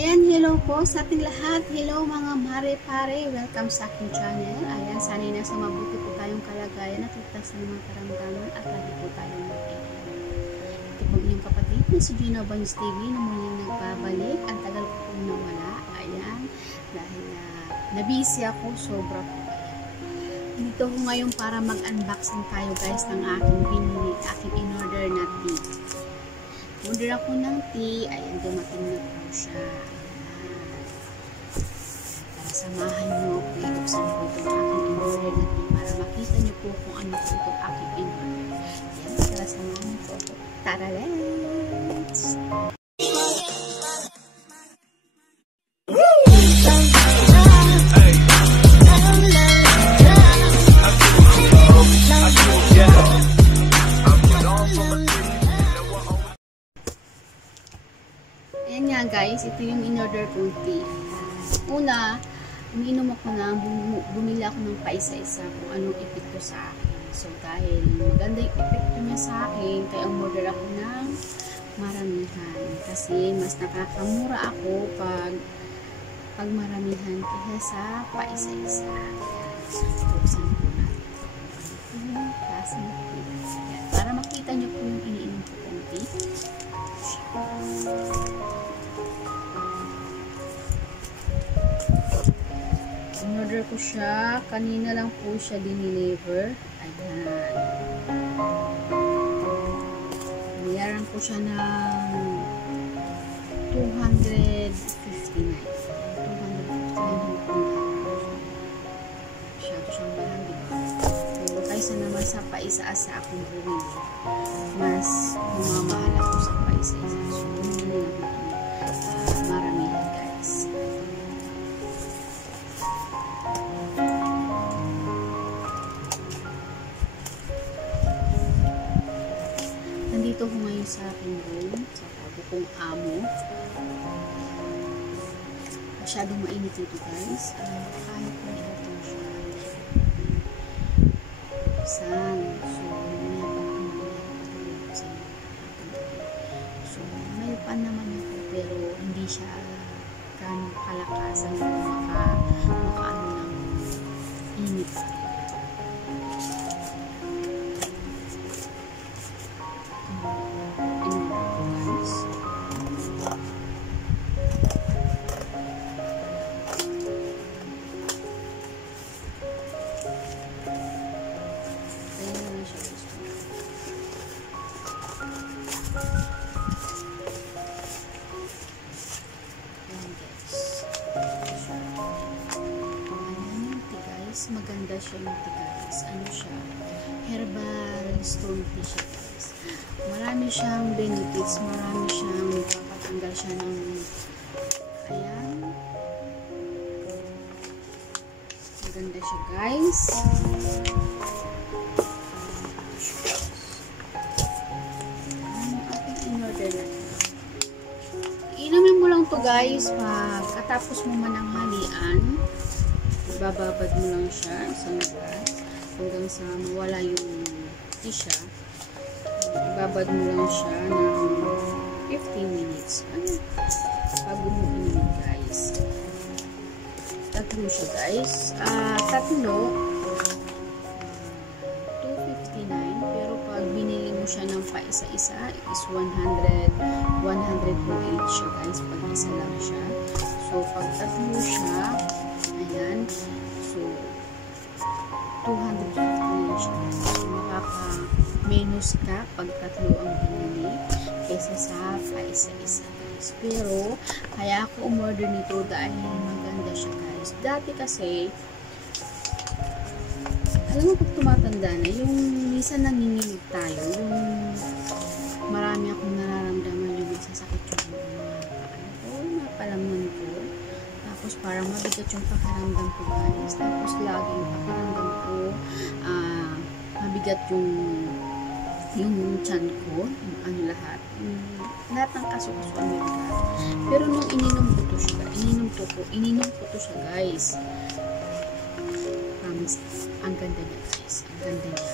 Ayan, hello po sa ating lahat. Hello mga mare-pare. Welcome sa aking channel. Ayan, sana'y nasa mabuti po tayong kalagayan at ligtas ng mga karamdaman at lagi po tayong mag-iingat. Ito po inyong kapatid na si Gina Bangs TV na muling nagbabalik. Ang tagal ko pong nawala. Ayan, dahil nabisi ako, sobra po. Dito ko ngayon para mag-unboxing tayo guys ng aking pinili, aking in-order na tea. Order ako ng tea. Ayan, dumating na po siya. Para samahan nyo ako, ibuksan ko itong aking in-order na tea para makita nyo po kung ano po itong aking in-order. Ayan, para samahan nyo po ako. Tara, let's! Ayan nga guys, ito yung in-order kong tea. Una, umiinom ako na, bumili ako ng paisa-isa kung anong epekto sa akin. So dahil maganda yung epekto niya sa akin, kaya umorder ako ng maramihan. Kasi mas nakakamura ako pag maramihan kaya sa paisa-isa. Buksan ko natin. Yung klaseng tea. Para makita niyo po yung iniinom ko kong tea. In-order ko siya. Kanina lang po siya dineliver. Ayan. Bayaran ko siya ng 259. 259. Masyado siyang mahal, diba? Pero kaysa naman sa paisa-asa akong bumili, mas mamamahal ako sa paisa-isa. So, bumili lang ako maramihan guys. Nandito ko ngayon sa aking room, sa bago kong amo. Masyadong mainit ito guys. Kahit na ito siya. San. So, may pan naman ako pero hindi siya ganong kalakasan na makaano ng init. Maganda siya yung tea guys. Ano siya? Herbal stone tea siya guys. Marami siyang benefits. Marami siyang papatanggal siya ng ayan. Maganda siya guys. Ang aking in-order natin. Inumin mo lang to guys pagkatapos mo mananghalian. Bababad mo lang siya isang glass hanggang sa mawala yung tisya. Babad mo lang siya ng 15 minutes. Bago mo inumin guys. Tatlo siya guys. Tatlo 259 pero pag binili mo siya ng paisa-isa is 100 po each siya guys pag isa lang siya. So pag tatlo siya ayan. So, 250 lang siya. So, makaka-minus ka pag tatlo ang binili kaysa sa paisa-isa guys. Pero, kaya ako umorder nito dahil maganda siya guys. Dati kasi, alam mo pag tumatanda na, yung minsan nanginginig tayo, yung marami akong nararamdaman yung masasakit yung mga palamnan ko. Tapos parang mabigat yung pakiramdam ko guys. Tapos laging pakiramdam ko mabigat yung tiyan ko, yung ano lahat ng kaso-kasuan may bigat. Pero nung ininom ko to siya guys. Promise, ang ganda niya guys. Ang ganda niya.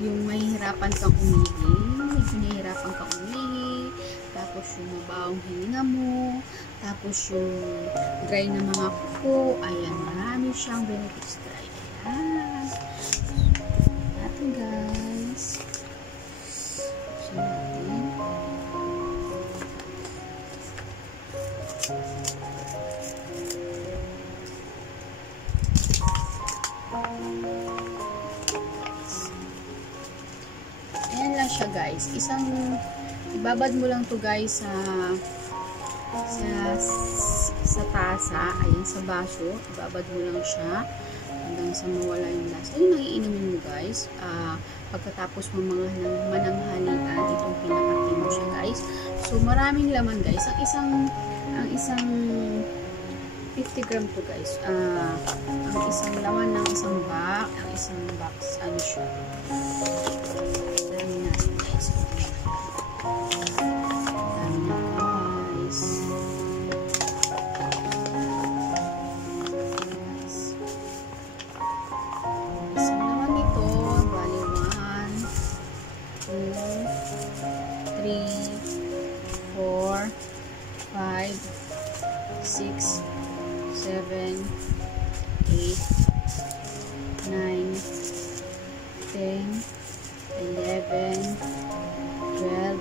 Yung mahihirapan kang umihi, medyo nahihirapan kang umihi, tapos yung mabawang hininga mo, tapos yung dry na mga kuko. Ayan, marami siyang benefits dry. Ayan. Natin guys. So natin. Ayan lang siya guys. Ibabad mo lang to guys sa tasa. Ayan, sa baso. Ibabad mo lang siya hanggang sa mawala yung lasa. Ayun, magiinumin mo guys. Pagkatapos mo mga mananghalian, itong pinakati mo siya guys. So, maraming laman guys. Ang isang 50 gram to guys. Ang isang laman ng isang box, ano siya. Dami na guys. Dami na guys. Isang laman nito, bali 1, 2, 3, 4, 5, 6, 7, 8, 9, 10, 11, 12,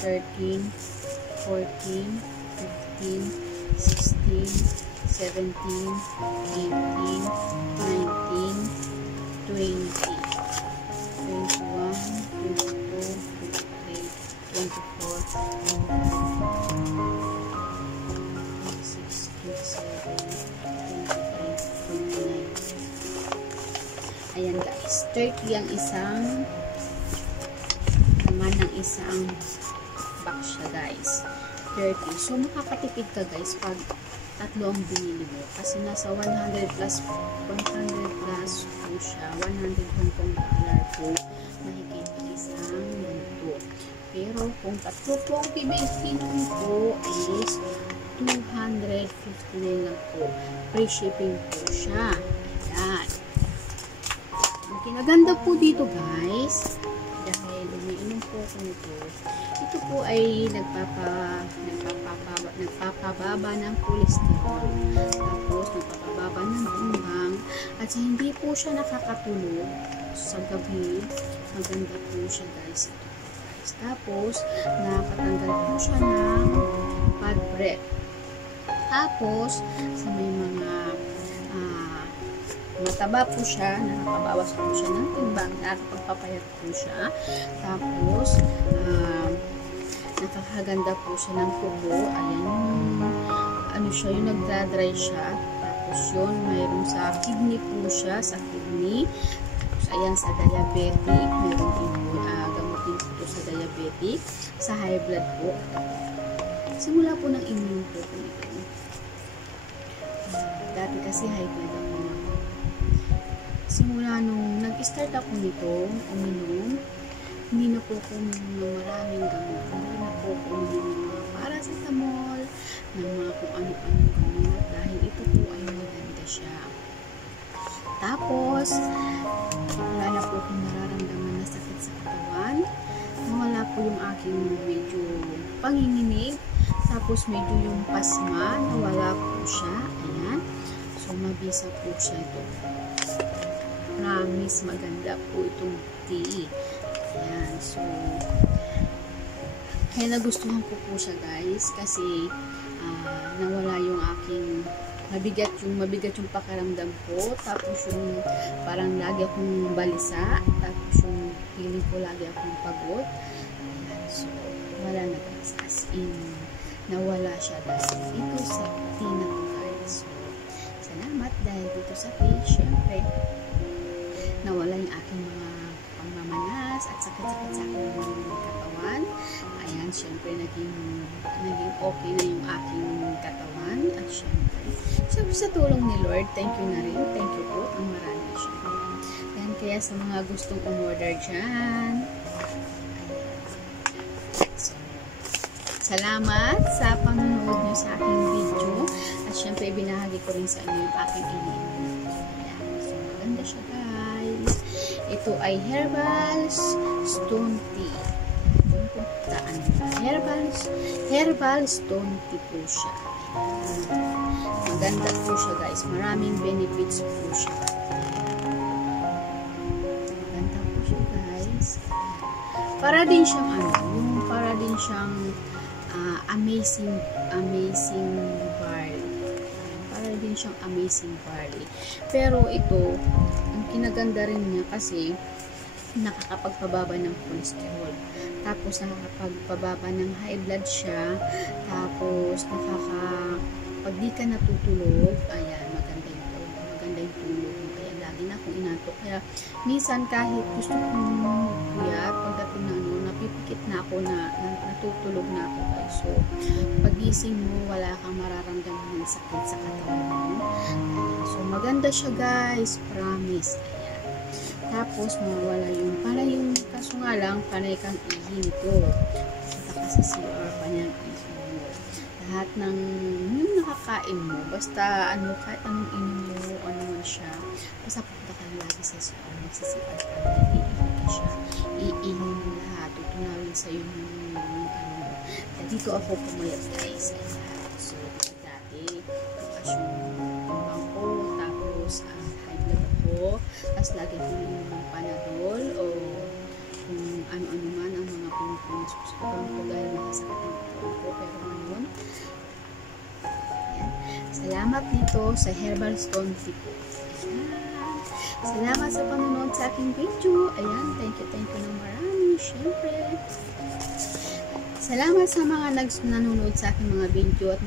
13, 14, 15, 16, 17, 18, 19, 20, 21, 22, 23, 24, 29. Ayan guys, 30 ang isang naman ng isang box siya guys. 30. So makakatipid ka guys pag tatlo ang binili mo. Kasi nasa 100 plus po siya. 100 Hong Kong dollar po. Mahigit isang ganito. Pero kung tatlo po ang bibilihin po is 259 lang po. Free shipping po siya. Ayan. Ang kinaganda po dito guys, dahil umiinom po ako nito, ito po ay nagpapababa ng cholesterol, tapos nagpapababa ng timbang, at hindi po siya nakakatulog sa gabi. Maganda po siya guys. Tapos nakatanggal po siya ng bad breath. Tapos sa may mga mataba po siya, nakakabawas po siya ng timbang, nakakapagpapayat po siya. Tapos nakakaganda po siya ng kuko. Ayan, ano siya, yung nagdadry siya. Tapos yun, mayroon sa kidney po siya, sa kidney. Tapos ayan, sa diabetic, mayroon din po, gamutin po ito sa diabetic, sa high blood po. Simula po ng immune po ito. Dati kasi high blood ako na. Simula nung nag-start ako nito, uminom, hindi na po ko uminom ng maraming gamot. Hindi na po ko uminom ng mga paracetamol, ng mga kung ano-anong gamot, dahil ito po ay maganda siya. Tapos, wala na po akong nararamdaman na sakit sa katawan. Nawala po yung aking medyo panginginig. Tapos, medyo yung pasma, nawala po siya. Ayan. So, mabisa po siya ito. Promise, maganda po itong tea. Ayan. So, kaya nagustuhan ko po siya guys. Kasi, nawala yung aking mabigat yung pakiramdam ko. Tapos yung parang lagi akong balisa. Tapos yung feeling ko lagi akong pagod. Ayan. So, wala na guys. As in, nawala siya dahil ito sa tea na po guys. So, salamat dahil dito sa tea. Siyempre, nawala yung aking mga pamamanas at sakit-sakit sa aking katawan. Ayan, syempre naging okay na yung aking katawan. At syempre sa tulong ni Lord, thank you na rin. Thank you po. Ang marami siya. Ayan, kaya sa mga gustong umorder dyan. So, salamat sa panonood nyo sa aking video. At syempre, binahagi ko rin sa inyo yung aking iniinom. Ayan, so maganda siya guys. Ito ay herbal stone tea. pupuntaan herbal stone tea po siya. Maganda po siya guys, maraming benefits po siya. Maganda po siya guys. Para din siyang amazing barley. Para din siyang amazing barley. Pero ito, ang kinaganda rin niya kasi nakakapagpababa ng cholesterol. Tapos nakakapagpababa ng high blood siya. Tapos pag di ka natutulog, ayan, maganda yung tulog. Kaya lagi na akong inatok. Kaya minsan kahit gusto kong puyat, pagdating na napipikit na ako na natutulog na ako guys. So, pagising mo, wala kang mararamdaman ng sakit sa katawan mo. Ayan. So, maganda siya guys. Promise. Ayan. Tapos, mawala para yung, kaso nga lang, panay kang ihi nito. Punta ka sa CR, panay ang ihi mo. Lahat ng, yung nakakain mo, basta, kahit anong inom mo, ano man siya, basta punta ka lagi sa CR, magsisipan ka, iihi ka siya, iihi mo lahat, tutunawin sa iyo ng, dito ako pumayat guys. Ayan. So, dati, tukas yung tumbang ko, tapos, high blood ako, tapos lagi ko yung mga Panadol, o kung ano-ano man ang mga pinagsusukan ko dahil nakasakit ng katawan ko. Pero ngayon, ayan. Salamat dito sa Herbal Stone Tea po. Salamat sa panonood sa aking video. Ayan, thank you ng marami. Siyempre, salamat sa mga nanonood sa aking mga video at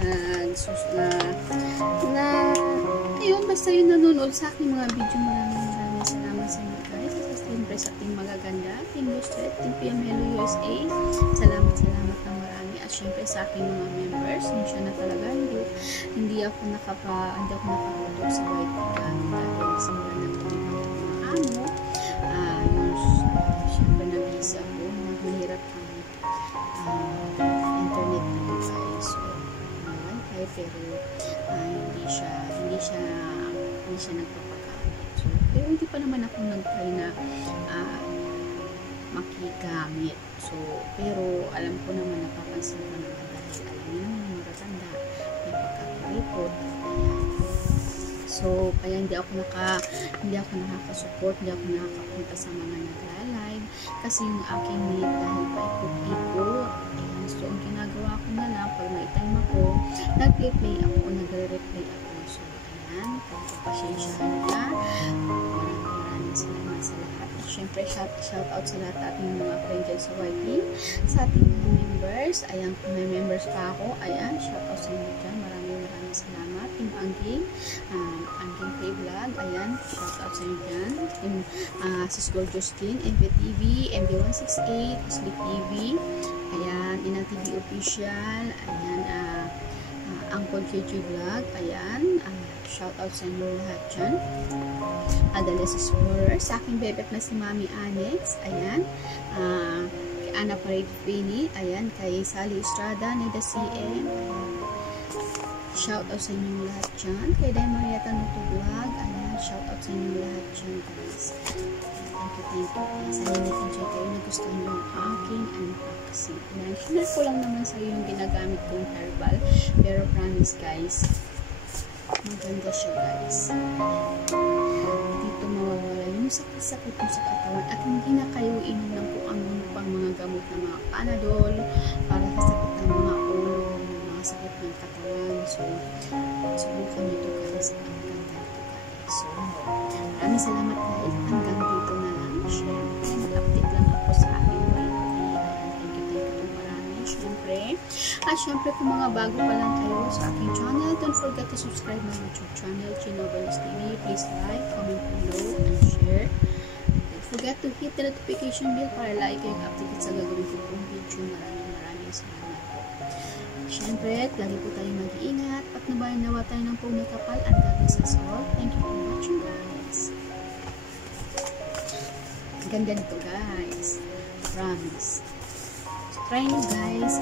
ayun, basta yung nanonood sa aking mga video. Maraming salamat sa inyo guys. Siyempre sa ating magaganda, Team Lustret, Team PMLO USA. Salamat ng marami. At siyempre sa aking mga members, siya na talaga, hindi ako nakapapuntok sa YT dahil simula na po yung mga amo. Siyempre nag-isa ako, mahirap ang internet dito guys. So, wifi, pero hindi siya nagpapagamit. So, pero hindi pa naman ako nag-try na makigamit. So, pero alam ko naman, napapansin ko naman dahil alam niyo naman yung matatanda, may pagkakaripot. So, kaya hindi ako nakaka-support, hindi ako nakakapunta sa mga nagla-live kasi yung aking need dahil paikot-ikot. Ayan, so ang ginagawa ko na lang, pag may time ako, nag-play ako o nagre-replay ako. So, ayan, pagpapasensyahan na. Maraming salamat sa lahat. At syempre, shout out sa lahat ating mga friends dyan sa YT, sa ating mga members. Ayan, kung may members pa ako, ayan, shout out sa inyo dyan. Maraming salamat. Team Angging Pay Vlog, ayan, shout out sa inyo dyan. Team Sis Gold Justin, MVTV, MV168, Sleep TV, ayan, Inang TV Official, ayan, Uncle KJ Vlog, ayan, shout out sa inyo lahat dyan. Adalas Explorer, sa aking bebek na si Mami Anex, ayan, kay Ana Parade Fini, ayan, kay Sally Estrada, Nida CM, ayan, shout out sa inyo lahat dyan. Kay Day Marieta Nuto Vlog, ayan, shout out sa inyo lahat dyan guys. Thank you. Sana nag-enjoy kayo, nagustuhan nyo ang aking unboxing. Ayan, share ko lang naman sa iyo yung ginagamit kong herbal, pero promise guys, maganda siya guys. Dito mawawala yung sakit-sakit mo sa katawan at hindi na kayo inom ng kung ano pang mga gamot na mga Panadol para sa sakit ng mga ulo, mga sakit ng katawan. So, subukan nyo ito guys. Ang ganda ito guys. So, maraming salamat guys. Hanggang dito na lang. Siyempre, nag-update lang ako sa aking YT. Thank you marami. Siyempre, kung mga bago pa lang kayo sa aking channel, don't forget to subscribe my YouTube channel, Chinobalos TV. Please like, comment below, and share. Don't forget to hit the notification bell para lagi kayong updated sa gagawin ko pong video. Maraming salamat po. Siyempre, lagi po tayong mag-iingat at nabayan nawa tayo ng pong may kapal and God bless us all. Thank you for watching guys. Ganda nito guys. Promise. So, try nyo guys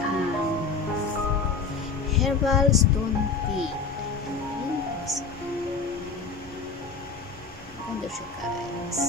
Herbal Stone Tea. Ganda siya guys.